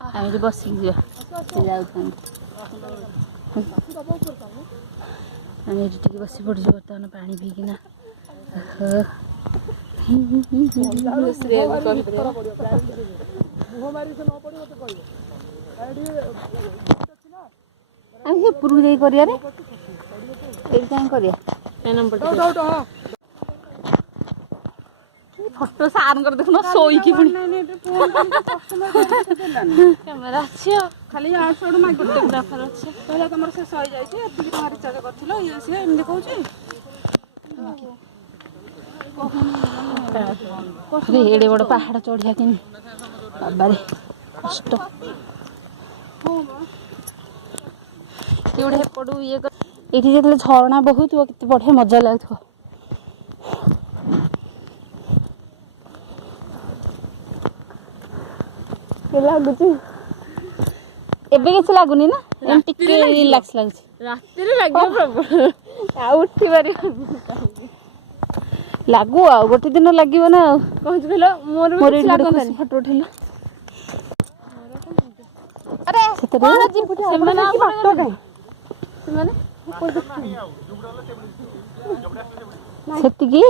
आम बस बसी पड़े बर्तमान पानी पीकिना फोटो सार कर देखो सोईकी कैमेरा अच्छी खाली फोटोग्राफर अच्छे पहले तुम से सही जाए रिचार्ज कर ये सी एमती कहूँ एड़े बड़ पहाड़ चढ़िया कि बाबारे कष्ट ये पड़ू ये ये जो झरणा बहुत केते बढ़िया मजा लगुव लगुच एबे किसी लगुनि ना टिके रिलैक्स लगुच राति रे लागे प्रभु आ उठी बारी लागू आ गोटे दिन लागिव ना कहू कहलो मोर फोटो उठेलो अरे कोन जीव से मना फोटो काई से माने सेतिकी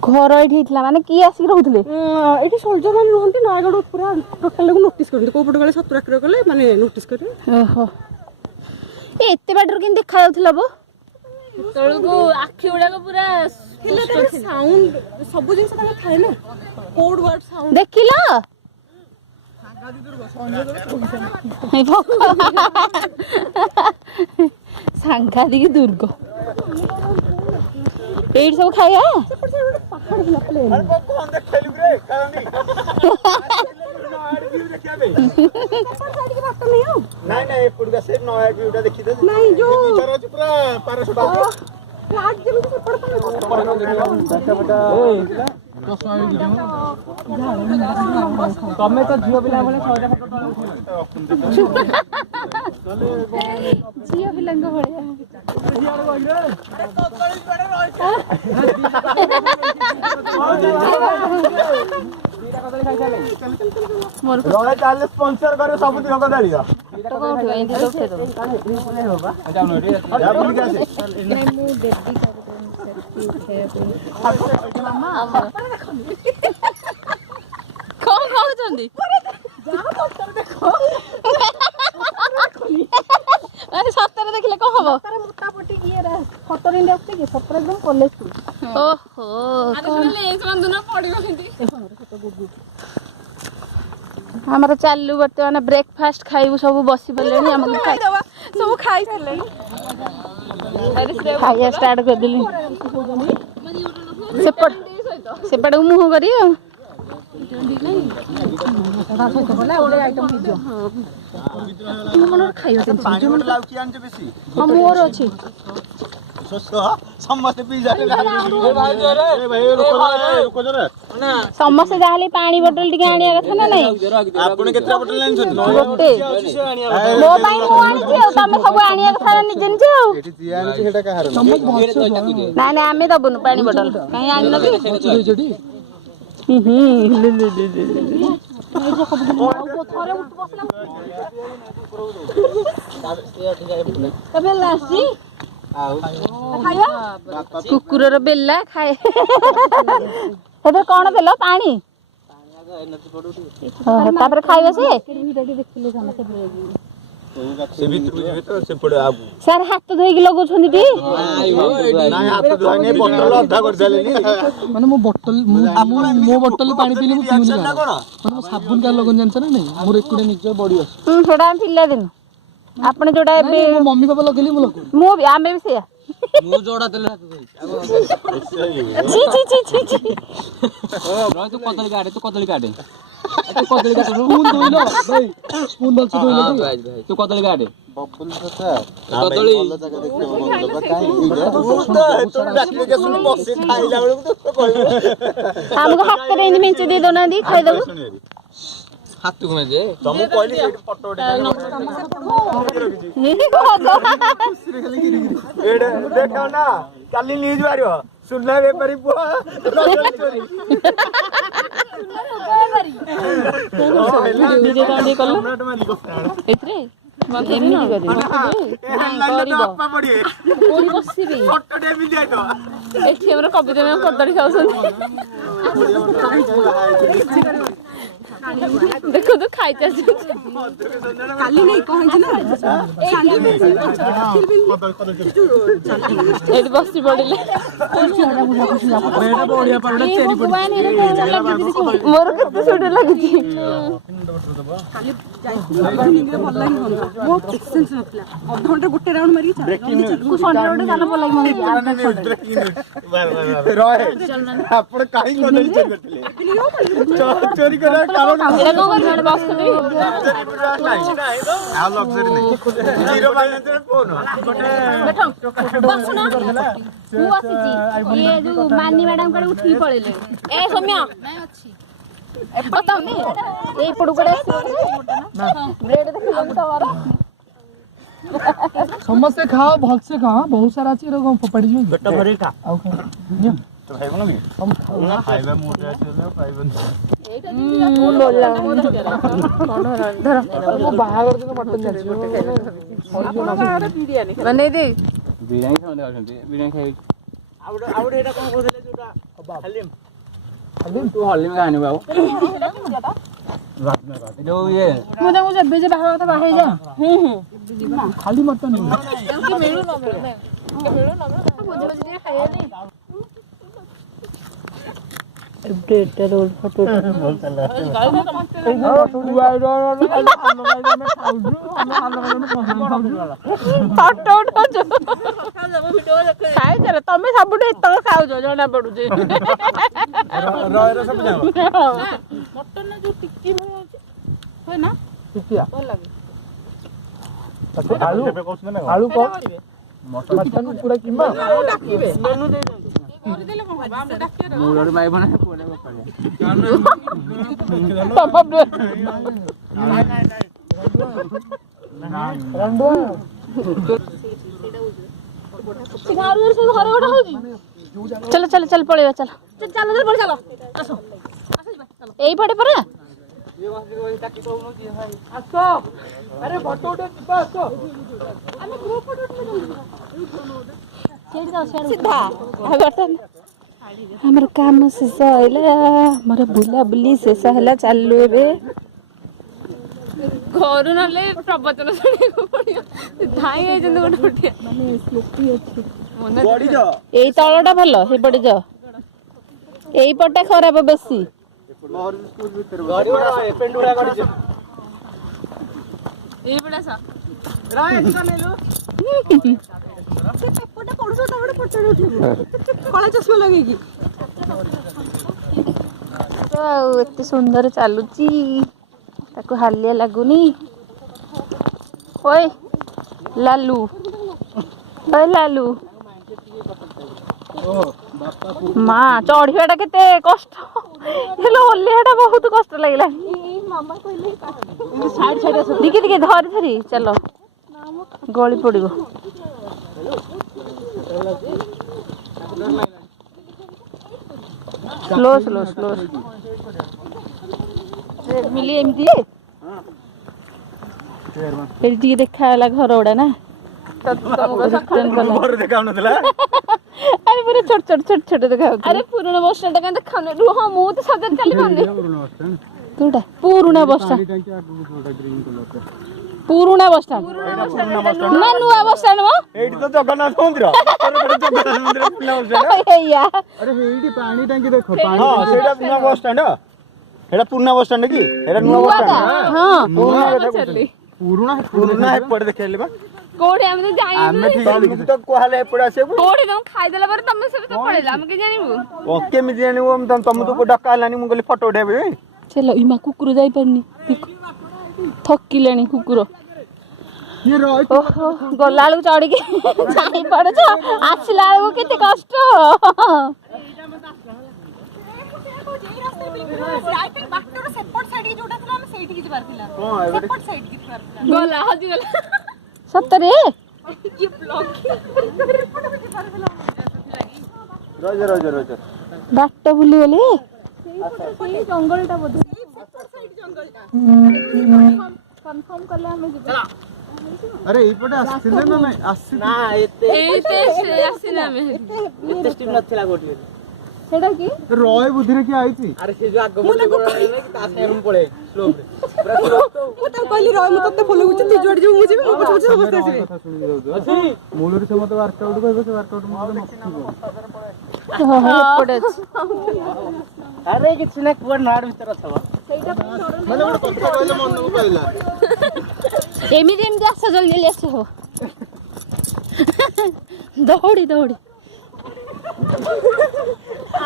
घर ये माने किए आसिक रोले ये सोल्जर मैंने रुहती नयगढ़ पूरा टोटाल नोटिस करते कौ पट गले 70 कले माने नोटिस करे ओहो एते बाटर कि देखा जाउथला बो तळको आखी उडा को पूरा साउंड सब जिंस तक थाए ना कोड वर्ड साउंड देखिलो सांघातिक दुर्ग एट सब खाया तमें तो झील पिला झील पिला स्पॉन्सर करे सब दिन कदाली कौन खाऊचंदी अरे सतरे देखले को हबो मोटा पटी किए रे फोटो रे देखते कि फोटो एकदम कॉलेज को ओहो अरे ले एक मान दुना पड़िबो केंती हमर चालू बर्तमान ब्रेकफास्ट खाइबु सब बसी पलेनी हम खाइ देबा सब खाइ छले अरे खाइया स्टार्ट कर दिली सेपट मुह करी समस्ते जाले पानी बोतल टिके आनिया कथा ना नहीं आपण केत्रा बोतल आनछन गोटे मो पाई मो आनी छी तमे सब आनिया कथा ना निजन छी एठी जी आनी छी हेटा कहार ना ना आमे दबनु पानी बोतल कहीं आनी नबी जोडी ले थरे उठ बसला तबे लासी कुकुर बेला खाए तो कौन देल पानी खाइबे सर हाथ धोई लगो मो बोतल पानी पीले साबुन का लगन जान ना नहीं मोर एक निज बॉडी सेटा पिला दिन आपने जोड़ा मम्मी पापा लगेली मु भी आमे भी से मु जोड़ा देले छी छी छी छी छी ओ तू कदली काटे तू कदली काटे स्पून धोइलो भाई स्पून बल से धोइलो तू कदली काटे बबुल सता कदली ଭଲ ଜାଗା ଦେଖିବ ଭଲ କାई तो डाक्टर के सुन बसे खाइला बेले तो कहबो हमको हाथ रे मेंचे दे दो ना दी खाइ देबो हाथ में जे तुम कहली सेट फोटो एडे देखो ना काली न्यूज मारियो सुनला बेपारी पुआ चोरी ଭିଡିଓ କାଣ୍ଡି କଲ ଏଥିରେ ଏମିତି କରିବ କୋଉଠି ବସିବି ଏଠି ଆମର କବିତା ମ୍ୟାମ କଦଳୀ ଖାଉଛନ୍ତି ଦେଖନ୍ତୁ ଖାଇତେ ଆସିଛନ୍ତି କାଲି ନେଇ କହିଛି ନା ଏଠି ବସି ପଡିଲେ ମୋର କେତେ ସୁନ୍ଦର ଲାଗୁଛି ଭଲ ଲାଗିବନି ମୋ ପେସେନ୍ସ ନଥିଲା ଅଧଘଣ୍ଟା ଗୋଟେ ରାଉଣ୍ଡ ମାରିକି ଆପଣ କାହିଁ କଦଳୀ ଚୋରି କରିଥିଲେ ଚୋରି କରିବା କାରଣ ଆଉ ଲକ୍ସରୀ ନାହିଁ ଜିରୋ ବାଲାନ୍ସ ଫୋନ ମାନି ମ୍ୟାଡାମ କୁଆଡେ ଉଠିକି ପଳେଇଲେ ଏ ସୌମ୍ୟ ଏଇପଟୁ କୁଆଡେ ବ୍ରେଡ ଦେଖିଲନି ତମର ସମସ୍ତେ ଖାଅ ଭଲସେ ଖାଅ ବହୁତ ସାରା ଅଛି କଣ ଫୋପାଡ଼ି ଯିବ ପେଟ ଭରି ଖା ଆଉ କଣ ଖାଇବନ କି ଖାଇବା ମୁଡରେ ଆସିଲେ ପାଇବନି ବାହାଘର ଦିନ ମଟନ ଜାଣିଛି ମାନେ ଦି ବିରିୟାନୀ ସମସ୍ତେ ଖାଉଛନ୍ତି ବିରିୟାନୀ ଖାଇବି ଆଉ ଗୋଟେ ଏଟା କଣ କହୁଥିଲେ ଯୋଉଟା ହାଲିମ ତୁ ହଲିମ ଖାଆନି ବାବୁ ଯୋଉ ଇଏ ମୁଁ ତାଙ୍କୁ ଯେବେ ଯେ ବାହାଘର କଥା ବାହା ହେଇଯା ଖାଲି ମଟନ ରୋଲ ଫଟୋ ତମେ ସବୁଠୁ ଏତକ ଖାଉଛ ଜଣା ପଡୁଛି ଆଳୁ କଣ ମଟନ ପୁରା କିମ୍ବା ମୁଳରୁ ପାଇବ ନା चलो चलो चल पड़ेगा चलो चलो चलो चलो यही पड़े पड़ा हमर काम शेष हैला हमर बुला बुली शेष हैला चालू एबे घरु नले प्रवचन सुनिको पड़ियो धाई आइ जंद गोटे उठिया माने स्लिपी अछि बड़ी जा एई तळटा भलो हे पड़ी जा एई पटा खराब बेसी मोहर स्कूल भीतर गाड़ी वाला पेंडुरा गाड़ी जे एई पड़ा सा राय इसका ले लो ସେ ପେପରଟା ପଢୁଛ ତାପରେ ପଚାରି ଉଠିବୁ କଳା ଚଷମା ଲଗେଇକି ଆଉ ଏତେ ସୁନ୍ଦର ଚାଲୁଛି ତାକୁ ହାଲିଆ ଲାଗୁନି ଓଏ ଲାଲୁ ଓଏ ଲାଲୁ ମା ଚଢିବାଟା କେତେ କଷ୍ଟ ହେଲେ ଓହ୍ଲେଇବାଟା ବହୁତ କଷ୍ଟ ଲାଗିଲା ଟିକେ ଟିକେ ଧରି ଧରି ଚାଲ ଗଳି ପଡିବ ସ୍ଲୋ ସ୍ଲୋ ସ୍ଲୋ ମିଲି ଏମିତି ଏଠି ଟିକେ ଦେଖାଗଲା ଘର ଗୁଡା ନା ଘର ଦେଖାଉନଥିଲା ଆରେ ପୁରା ଛୋଟ ଛୋଟ ଛୋଟ ଛୋଟ ଦେଖାଯାଉଛି ଆରେ ପୁରୁଣା ବସ୍ ଷ୍ଟାଣ୍ଡ କାଇଁ ଦେଖାଉନି ରୁହ ମୁଁ ତ ସତରେ ଚାଲି ପାରୁନି କୋଉଟା ପୁରୁଣା ବସ୍ ଷ୍ଟାଣ୍ଡ ପୁରୁଣା ବସ୍ ଷ୍ଟାଣ୍ଡ ନା ନୂଆ ବସ୍ ଷ୍ଟାଣ୍ଡ ମ ଏଇଠି ତ ଜଗନ୍ନାଥ ମନ୍ଦିର ଜଗନ୍ନାଥ ମନ୍ଦିର ପୁରୁଣା ବସ୍ ଷ୍ଟାଣ୍ଡ ଏଇଆ ଆରେ ଏଇଠି ପାଣି ଟାଙ୍କି ଦେଖ ହଁ ସେଇଟା ନୂଆ ବସ୍ ଷ୍ଟାଣ୍ଡ ଏଟା ପୁରୁଣା ବସ୍ ଷ୍ଟାଣ୍ଡ କି ଏଟା ନୂଆ ବସ୍ ଷ୍ଟାଣ୍ଡ ହଁ ପୁରୁଣା ପୁରୁଣା ଏପଟେ ଦେଖେଇଲେ ବା କୋଉଠି ଆମେ ତ ଯାଇନୁ ଆମେ ଠିକ ତମକୁ ତ କୁହାଲେ ଏପଟେ ଆସିବୁ କୋଉଠି ତମ ଖାଇଦେଲା ପରେ ତମେ ସବୁ ତ ପଳେଇଲା ଆମେ କି ଜାଣିବୁ କେମିତି ଜାଣିବୁ ତମକୁ ଡକା ହେଲାନି ମୁଁ କହିଲି ଫଟୋ ଉଠେଇବି ଚାଲ ଇମା କୁକୁର ଯାଇପାରୁନି ଥକିଲେଣି କୁକୁର ଓହୋ ଗଲା ବେଳକୁ ଚଢିକି ଯାଇ ପଡୁଛ ଆସିଲା ବେଳକୁ କେତେ କଷ୍ଟ ଗଲା ହଜିଗଲା ସତରେ ରହିଛ ବାଟ ଭୁଲିଗଲି ଏଇ ଜଙ୍ଗଲଟା ବୋଧେ କନଫର୍ମ କଲେ ଆମେ ଯିବା। अरे ଏଇପଟେ ଆସିଥିଲେ ନା ନାଇଁ ଆସି ନା ଏତେ ଆସିନା ଆମେ ଏତେ ଷ୍ଟିମ୍ ନଥିଲା କୋଠି ସେଟା କି ରୟ ବୁଦ୍ଧିରେ କିଏ ଆଇଛି ଆରେ ସେ ଯୋଉ ଆଗ ପଟେ ଗୋଳ ହେଇଗଲା କି ତା ସାଙ୍ଗରେ ମୁଁ ପଳେଇ ସ୍ଲୋ ରେ ପୁରା ସ୍ଲୋ ମୁଁ ତାକୁ କହିଲି ରହ ମୁଁ ତତେ ଫଲୋ କରୁଛି ତୁ ଯୁଆଡେ ଯିବୁ ମୁଁ ଯିବି ମୋ ପଛେ ପଛେ ସମସ୍ତେ ଆସିବେ। କଥା ଶୁଣି ଯାଉଛୁ ମୂଳରୁ ସେ ମତେ ୱାର୍କଆଉଟ କହିବ ସେ ୱାର୍କଆଉଟ ମୁଁ ମତେ ନଥିବ ଏପଟେ ଅଛି ଆରେ କିଛି ନା କୁଆଡେ ନାଡ ଭିତରେ ଅଛବ ମାନେ ଗୋଟେ କଥା କହିଲେ ମନକୁ ପାଇଲା ଏମିତି ଏମିତି ଆସ ଜଲ୍ଦି ଜଲ୍ଦି ଆସ ହବ ଦୌଡ଼ି ଦୌଡ଼ି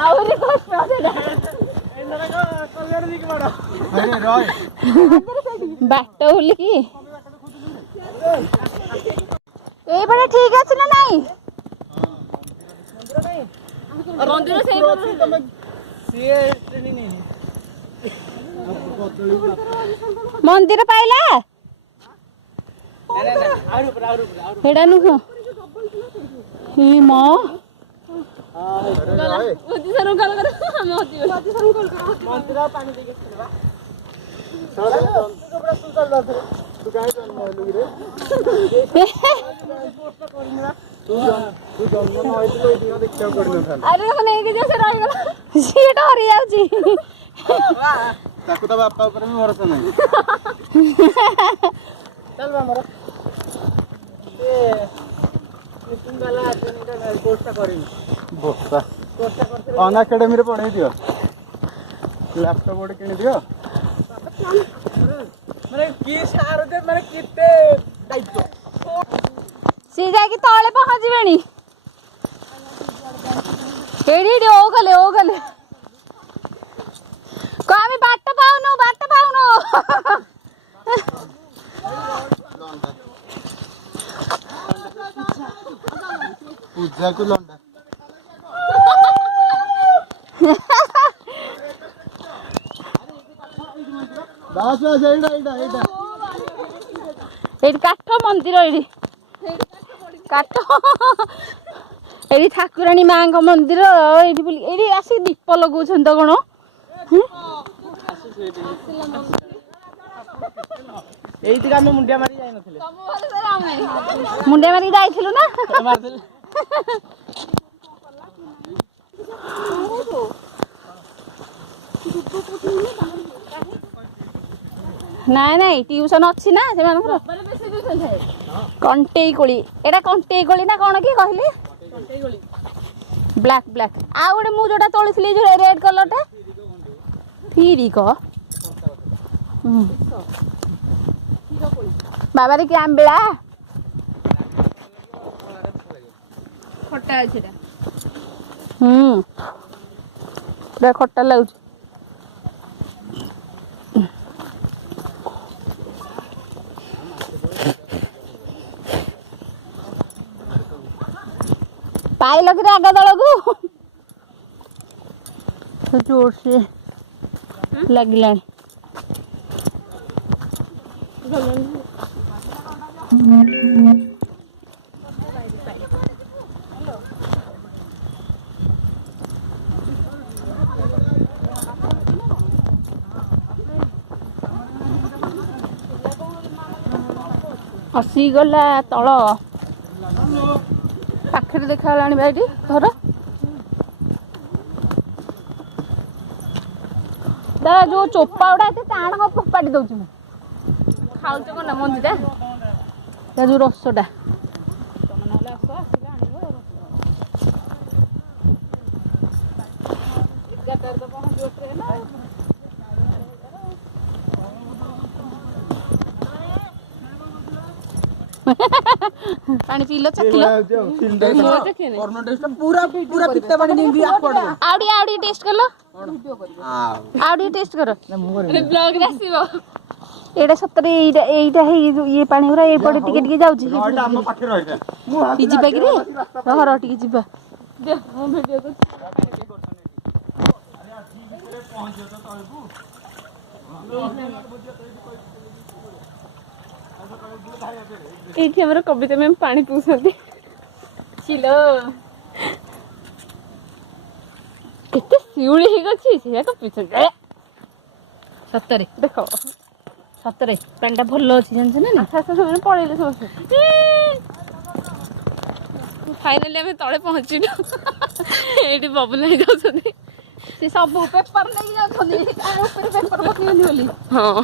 ଆହୁରି କଷ୍ଟ ଆରେ ରୟ ବାଟ ବୁଲିକି ଏଇପଟେ ଠିକ ଅଛି ନା ନାଇଁ ମନ୍ଦିର ସେଇ ସିଏ ଟ୍ରେନିଂ ନେଇ ମନ୍ଦିର ପାଇଲା ସେଇଟା ନୁହଁ ହି ମ ମନ୍ଦିର ପାଣି ଦେଇକି ଆସିଥିଲେ ବା ତୁ କାହିଁ ଜନ୍ମ ହେଲୁ ରେ ତୁ ଜନ୍ମ ନ ହେଇଥିଲେ ଏଇ ଦିନ ଦେଖିବାକୁ ପଡିନଥାନ୍ତା ଆରେ ନେଇକି ଯା ସେ ରହିଗଲା ସିଏ ଡରି ଯାଉଛି ତାକୁ ତା ବାପା ଉପରେ ବି ଭରସା ନାହିଁ ଚାଲ ଆମର ସେ ନିତିନ ବାଲା କୋର୍ସଟା କରିନି ବର୍ଷା କୋର୍ସଟା କରିଥିଲେ ଅନ୍ ଏକାଡେମୀରେ ପଢେଇ ଦିଅ ଲ୍ୟାପଟପ୍ ଗୋଟେ କିଣିଦିଅ ମାନେ କି ସାର ଯେ ମାନେ କେତେ ଦାୟିତ୍ୱ ସିଏ ଯାଇକି ତଳେ ପହଞ୍ଚିବେଣି ଏଇଠି ଏଇଠି ଓ ଗଲେ କହ ଆମେ ବାଟ ପାଉନୁ ପୂଜାକୁ ଲଣ୍ଡା ବାସ ବାସ ଏଇଟା ଏଇଠି କାଠ ମନ୍ଦିର ଏଇଠି କାଠ ଏଇଠି ଠାକୁରାଣୀ ମାଙ୍କ ମନ୍ଦିର ଏଇଠି ବୁଲି ଏଇଠି ଆସିକି ଦୀପ ଲଗଉଛନ୍ତି ତ କଣ ଏଇଠିକି ଆମେ ମୁଣ୍ଡିଆ ମାରି ଯାଇନଥିଲେ ମୁଣ୍ଡିଆ ମାରିକି ଯାଇଥିଲୁ ନା ମାରିଥିଲେ ନାଇଁ ଟିଉସନ ଅଛି ନା ସେମାନଙ୍କର କଣ୍ଟେଇ କୋଳି ଏଇଟା କଣ୍ଟେଇ କୋଳି ନା କଣ କି କହିଲି ବ୍ଲାକ୍ ଆଉ ଗୋଟେ ମୁଁ ଯୋଉଟା ତୋଳିଥିଲି ଯୋଉ ରେଡ୍ କଲରଟା ଫିରିକ ବାବାରେ କି ଆମ୍ବିଳା ଖଟା ଅଛି ଏଟା ପୁରା ଖଟା ଲାଗୁଛି ପାଇଲ କି ଆଗ ଦଳକୁ ଜୋରସେ ଲାଗିଲାଣି ଆସିଗଲା ତଳ ପାଖରେ ଦେଖାଗଲାଣି ବା ଏଠି ଘର ତା ଯୋଉ ଚୋପା ଗୁଡା ଏତେ ଟାଣ ଫୋପାଡ଼ି ଦଉଛି ମୁଁ ଖାଉଛ କଣ ନା ମଞ୍ଜିଟା ତା ଯୋଉ ରସଟା ପାଣି ପିଇଲ ଚାଖିଲ ପୁରା ପୁରା ପିତା ପାଣି ଯେମିତି ଆପଡ଼ ଆଉ ଟିକେ ଟେଷ୍ଟ କଲ ଆଉ ଟିକେ ଟେଷ୍ଟ କର ବ୍ଲଗରେ ଆସିବ ଏଇଟା ସତରେ ଏଇଟା ହେଇ ଇଏ ପାଣି ଗୁରା ଏଇପଟେ ଟିକେ ଟିକେ ଯାଉଛି ଆମ ପାଖରେ ରହିଲା ଯିବା କି ରହ ଟିକେ ଯିବା ଏଇଠି ଆମର କବିତା ମ୍ୟାମ୍ ପାଣି ପିଉଛନ୍ତି ଚିଲୋ କେତେ ଶିଉଳି ହେଇଗଛି ସେଇଟା ପିଛ ସତରେ ଦେଖ ସତରେ ପ୍ୟାଣ୍ଟଟା ଭଲ ଅଛି ଜାଣିଛ ନା ସେମାନେ ପଳେଇଲେ ସମସ୍ତେ ଫାଇନାଲି ଆମେ ତଳେ ପହଞ୍ଚିଲୁ ଏଇଠି ବବୁଲ ହେଇ ଯାଉଛନ୍ତି ସେ ସବୁ ପେପର ନେଇକି ଯାଉଛନ୍ତି ତା ଉପରେ ପେପର ପକେଇବନି ବୋଲି ହଁ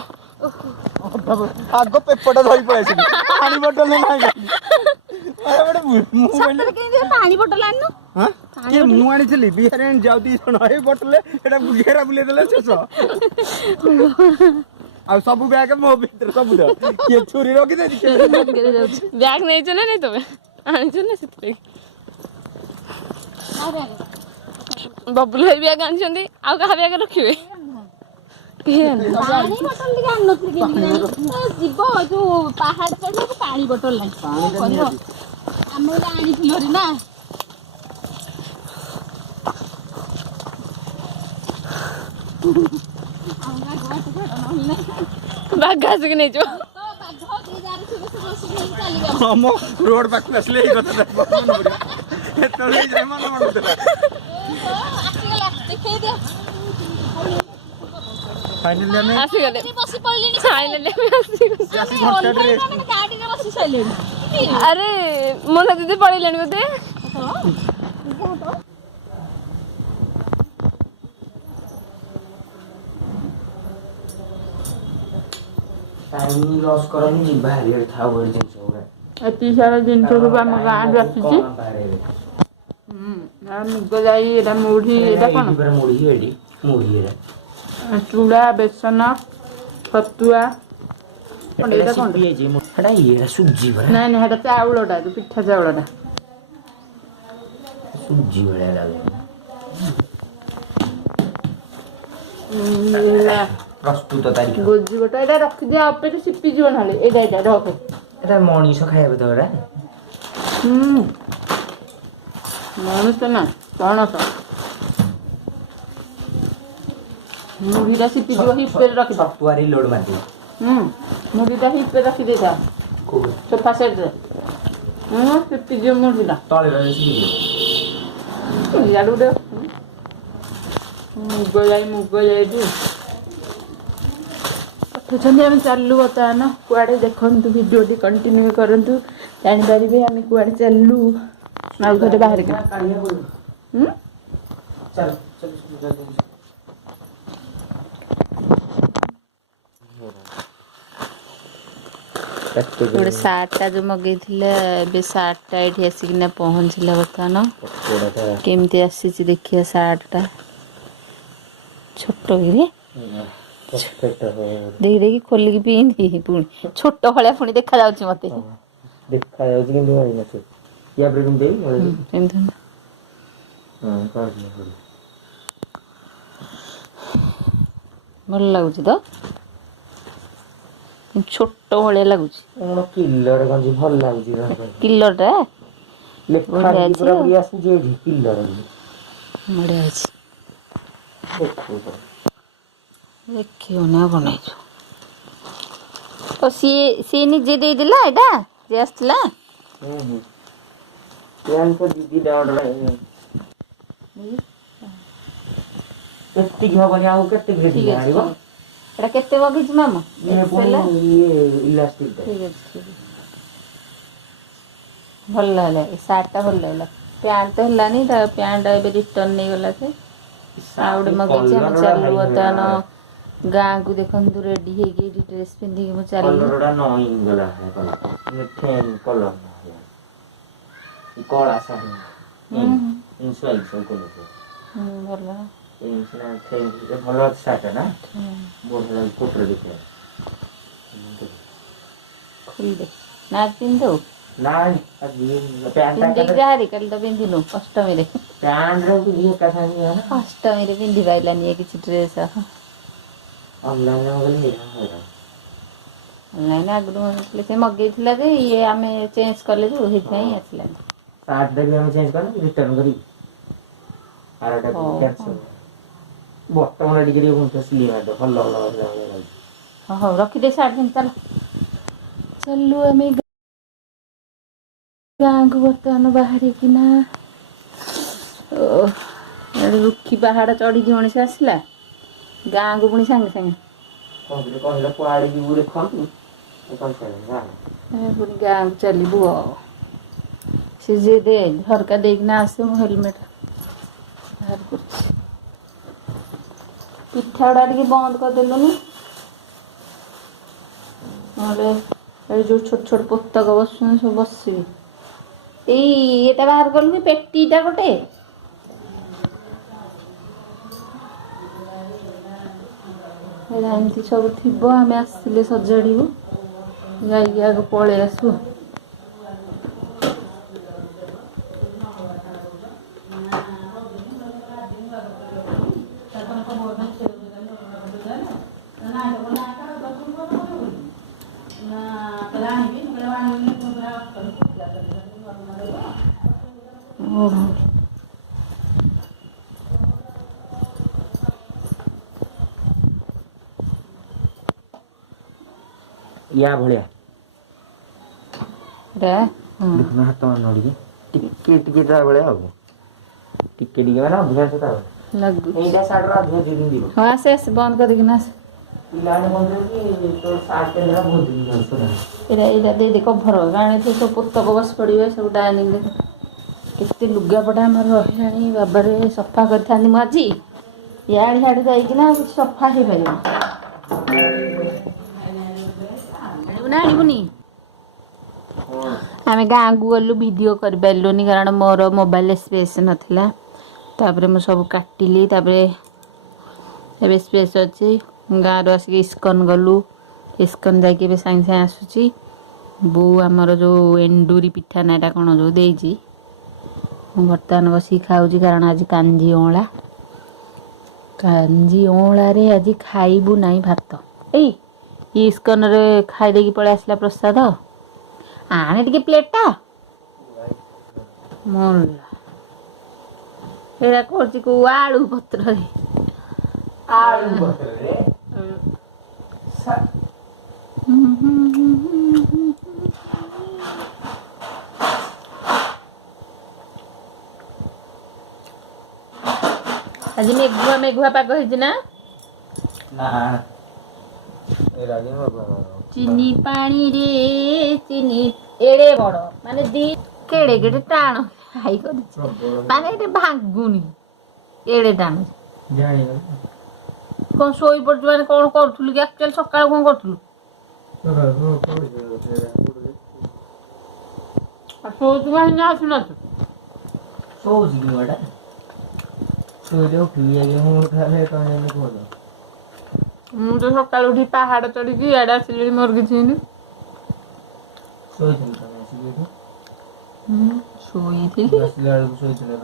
ଆଗ ପେପରଟା ଧରି ପଳେଇଥିଲି ପାଣି ବୋତଲ ନାହିଁ ପାଣି ବୋଟଲ ଆଣିନୁ କିଏ ମୁଁ ଆଣିଥିଲି ବିହାରୀ ଆଣି ଯାଉତି ଜଣ ଏ ବୋଟଲ ଏଟା ଘେରା ବୁଲେଇ ଦେଲେ ଶେଷ ଆଉ ସବୁ ବ୍ୟାଗ ମୋ ଭିତରେ ସବୁ କିଏ ଛୁରୀ ରଖିଦେଇଛି ବ୍ୟାଗ ନେଇଛ ନା ନାଇଁ ତମେ ଆଣିଛ ନା ସେଥିପାଇଁ ବବୁଲ ଭାଇ ବ୍ୟାଗ ଆଣିଛନ୍ତି ଆଉ କାହା ବ୍ୟାଗ ରଖିବେ ପାଣି ବୋଟଲ ଟିକେ ଆଣିନଥିଲି ଯିବ ଯୋଉ ପାହାଡ ଚଢିବାକୁ ପାଣି ବୋଟଲ ନାହିଁ ଆମେ ଗୋଟେ ଆଣିଥିଲୁ ନା ବାଘ ଆସିକି ନେଇଯିବ ରୋଡ ପାଖକୁ ଆସିଲେ ଏଇ କଥା ଏତେବେଳେ ଯାଇ ମନ ମନୁଥିଲା ଫାଇନାଲି ଆମେ ଆସିଗଲେ ଆରେ ମୋନା ଦିଦି ପଳେଇଲେଣି ବୋଧେ ଲସ୍ କରନି ଯିବା ହାରିଆରେ ଥାଉ ବୋଲି ଜିନିଷ ଗୁଡ଼ା ଏତିକି ସାରା ଜିନିଷ ସବୁ ଆମ ଗାଁରୁ ଆସିଛି ମୁଗ ଯାଇ ଏଇଟା ମୁଢି ଏଇଟା କଣ ମୁଢି ଏଠି ମୁଢି ଏଟା ଚୁଡ଼ା ବେସନ ଛତୁଆ ଏଇଟା କଣ ସେଟା ଇଏଟା ସୁଜି ଭଳିଆ ନାଇଁ ନାଇଁ ସେଟା ଚାଉଳଟା ଯୋଉ ପିଠା ଚାଉଳଟା ସୁଜି ଭଳିଆ ଲାଗୁଛି ପ୍ରସ୍ତୁତ ତାରିଖ ଗୋଜି ଗୋଟା ଏଇଟା ରଖିଦିଅ ଅପେକ୍ଷା ସିପିଯିବ ନହେଲେ ଏଇଟା ରଖ ଏଟା ମଣିଷ ଖାଇବା ତ ଏଟା ମଣିଷ ନା ପଣସ ମୁଢିଟା ସିପିଯିବ ହିପରେ ରଖିବ ଛତୁଆରି ଲୋଡ ମାରିଦେବି ମୁଢିଟା ହିପରେ ରଖିଦେଇଥା ସୋଫା ସେଟ୍ରେ ସିପିଯିବ ମୁଢିଟା ତଳେ ଇଆଡୁ ଗୋଟେ ମୁଗ ଯାଇଛୁ ପଠଉଛନ୍ତି ଆମେ ଚାଲିଲୁ ବର୍ତ୍ତମାନ କୁଆଡ଼େ ଦେଖନ୍ତୁ ଭିଡ଼ିଓଟି କଣ୍ଟିନ୍ୟୁ କରନ୍ତୁ ଜାଣିପାରିବେ ଆମେ କୁଆଡ଼େ ଚାଲିଲୁ ଆଉ ଘରେ ବାହାରିକି ଗୋଟେ ସାର୍ଟଟା ଯୋଉ ମଗେଇଥିଲେ ଏବେ ସାର୍ଟଟା ଏଠି ଆସିକିନା ପହଞ୍ଚିଲା ବର୍ତ୍ତମାନ କେମିତି ଆସିଛି ଦେଖିବା ସାର୍ଟଟା ଛୋଟ କିରେ ଦେଖି ଖୋଲିକି ପିନ୍ଧି ପୁଣି ଛୋଟ ଭଳିଆ ପୁଣି ଦେଖାଯାଉଛି ମତେ ଦେଖାଯାଉଛି କିନ୍ତୁ ଭଲ ଲାଗୁଛି ତ ଛୋଟ ଭଳିଆ ଲାଗୁଛି କିଲର ଗଞ୍ଜି ଭଲ ଲାଗୁଛି କିଲରଟା ବଢିଆ ଅଛି ଦେଖିବ ନା ବନେଇଛୁ ସିଏ ନିଜେ ଦେଇଦେଲା ଏଇଟା ସିଏ ଆସିଥିଲା ଏତିକି ହବନି ଆଉ କେତେ ଆଣିବ ଏଟା କେତେ ମଗେଇଛି ମାମା ଭଲ ହେଲା ଏ ସାର୍ଟଟା ଭଲ ଲାଗିଲା ପ୍ୟାଣ୍ଟ ତ ହେଲାନି ତା ପ୍ୟାଣ୍ଟ ଏବେ ରିଟର୍ନ ନେଇଗଲା ସେ ଆଉ ଗୋଟେ ମଗେଇଛି ଆମେ ଚାଲିଲୁ ବର୍ତ୍ତମାନ ଗାଁକୁ ଦେଖନ୍ତୁ ରେଡି ହେଇକି ଏଠି ଡ୍ରେସ୍ ପିନ୍ଧିକି ମୁଁ ଚାଲିଲି କଳା ଶାଢୀ ଭଲ ଭଲ ଅଛି ଶାଢୀଟା ନା ବଢିଆ ଲାଗୁଛି ଫଟୋରେ ଦେଖିବା ଖୋଲିଦେ ନା ପିନ୍ଧୁ ନାଇଁ ପିନ୍ଧିକି ଯାହାରି କାଲି ତ ପିନ୍ଧିନୁ ଅଷ୍ଟମୀରେ ଅଷ୍ଟମୀରେ ପିନ୍ଧି ପାଇଲାନି କିଛି ଡ୍ରେସ୍ ଅନଲାଇନ୍ ଆଗରୁ ମଗେଇଥିଲେ ସେ ମଗେଇଥିଲା ଯେ ଇଏ ଆମେ ଚେଞ୍ଜ କଲେ ଯୋଉ ସେଇଥିପାଇଁ ଆସିଲାନି ସାର୍ଟଟା ବି ଆମେ ଚେଞ୍ଜ କଲେ ରିଟର୍ନ କରିବି ଆରଟା ବର୍ତ୍ତମାନ ଟିକେ ଟିକେ ଗୁଣ୍ଠୁଥିଲି ଭଲ ହଉ ରଖିଦେ ସାର୍ଟ ପିନ୍ଧି ଚାଲ ଚାଲୁ ଆମେ ଗାଁକୁ ବର୍ତ୍ତମାନ ବାହାରିକିନା ଏଠି ରୁଖି ପାହାଡ଼ ଚଢ଼ିକି ମଣିଷ ଆସିଲା ଗାଁକୁ ପୁଣି ସାଙ୍ଗେ ସାଙ୍ଗେ କହିଲେ କୁଆଡେ ଯିବୁ ଦେଖନ୍ତୁ ପୁଣି ଗାଁକୁ ଚାଲିବୁ ଆଉ ସେ ଯିଏ ଦେ ଝରକା ଦେଇକିନା ଆସେ ମୁଁ ହେଲମେଟ୍ ବାହାର କରୁଛି ପିଠା ଗୁଡ଼ା ଟିକେ ବନ୍ଦ କରିଦେଲୁନି ନହେଲେ ଏଇ ଯେଉଁ ଛୋଟ ଛୋଟ ପୋତକ ବସୁଛନ୍ତି ସବୁ ବସିବେ ଏଇ ଏଟା ବାହାର କଲୁ କି ପେଟିଟା ଗୋଟେ ଏମିତି ସବୁ ଥିବ ଆମେ ଆସିଲେ ସଜାଡ଼ିବୁ ଯାଇକି ଆଗ ପଳେଇ ଆସିବୁ ୟା ଭଳିଆ ଦେଖୁନ ହାତ ନଡ଼ିକି ଟିକେ ଟିକେ ତା ଭଳିଆ ହବ ଟିକେ ଟିକେ ମାନେ ଅଭ୍ୟାସ ତା ଲାଗୁ ଏଇଟା ସାର୍ଟର ଅଭ୍ୟାସ ଦିନ ହଁ ଆସେ ଆସେ ବନ୍ଦ କରିକିନା ଆସେ ପିଲାମାନେ କହୁଛନ୍ତି କି ତୋ ସାର୍ଟ ହେଲା ବହୁତ ଦିନ ଏଇଟା ଦେଇଦେ କଭର କାରଣ ଏଠି ସବୁ ପୋତକ ବସି ପଡ଼ିବେ ସବୁ ଡାଇନିଂ କେତେ ଲୁଗାପଟା ଆମର ରହିଲାଣି ବାବାରେ ସଫା କରିଥାନ୍ତି ମୁଁ ଆଜି ଇଆଡ଼େ ସିଆଡ଼େ ଯାଇକିନା କିଛି ସଫା ହେଇପାରିବ ଆଣିବୁ ନା ଆଣିବୁନି ଆମେ ଗାଁକୁ ଗଲୁ ଭିଡ଼ିଓ କରିପାରିଲୁନି କାରଣ ମୋର ମୋବାଇଲରେ ସ୍ପେସ୍ ନଥିଲା ତାପରେ ମୁଁ ସବୁ କାଟିଲି ତାପରେ ଏବେ ସ୍ପେସ୍ ଅଛି ଗାଁରୁ ଆସିକି ଇସ୍କନ୍ ଗଲୁ ଇସ୍କନ୍ ଯାଇକି ଏବେ ସାଙ୍ଗେ ସାଙ୍ଗେ ଆସୁଛି ବୋଉ ଆମର ଯେଉଁ ଏଣ୍ଡୁରି ପିଠା ନା ଏଇଟା କ'ଣ ଯେଉଁ ଦେଇଛି ମୁଁ ବର୍ତ୍ତମାନ ବସିକି ଖାଉଛି କାରଣ ଆଜି କାଞ୍ଜି ଅଁଳାରେ ଆଜି ଖାଇବୁ ନାହିଁ ଭାତ ଏଇ ଇସ୍କନରେ ଖାଇ ଦେଇକି ପଳେଇ ଆସିଲା ପ୍ରସାଦ ଆଣେ ଟିକେ ପ୍ଲେଟଟା ମଲା ଏଇଟା କରୁଛି କେଉଁ ଆଳୁ ପତ୍ରରେ ଆଜି ମେଘୁଆ ପାଗ ହେଇଛି ନା ଚିନି ପାଣିରେ ଚିନି ଏଡେ ବଡ ମାନେ ଦି କେଡେ କେଡେ ଟାଣ ଖାଇ କରିଛି ମାନେ ଏଠି ଭାଙ୍ଗୁନି ଏଡେ ଟାଣ କ'ଣ ଶୋଇ ପଡୁଛୁ ମାନେ କ'ଣ କରୁଥିଲୁ କି ଆକ୍ଚୁଆଲି ସକାଳୁ କ'ଣ କରୁଥିଲୁ ଶୋଉଛୁ କାହିଁକି ଆସୁନଛୁ ଶୋଉଛି କି ଏଇଟା ଶୋଇଲେ ଉଠିବି ମୁଁ ତ ସକାଳୁ ଉଠି ପାହାଡ଼ ଚଢ଼ିକି ଇଆଡ଼େ ଆସିଲିଣି ମୋର କିଛି ହେଇନି ଶୋଇଥିଲି ଆସିଲା ବେଳକୁ ଶୋଇଥିଲେ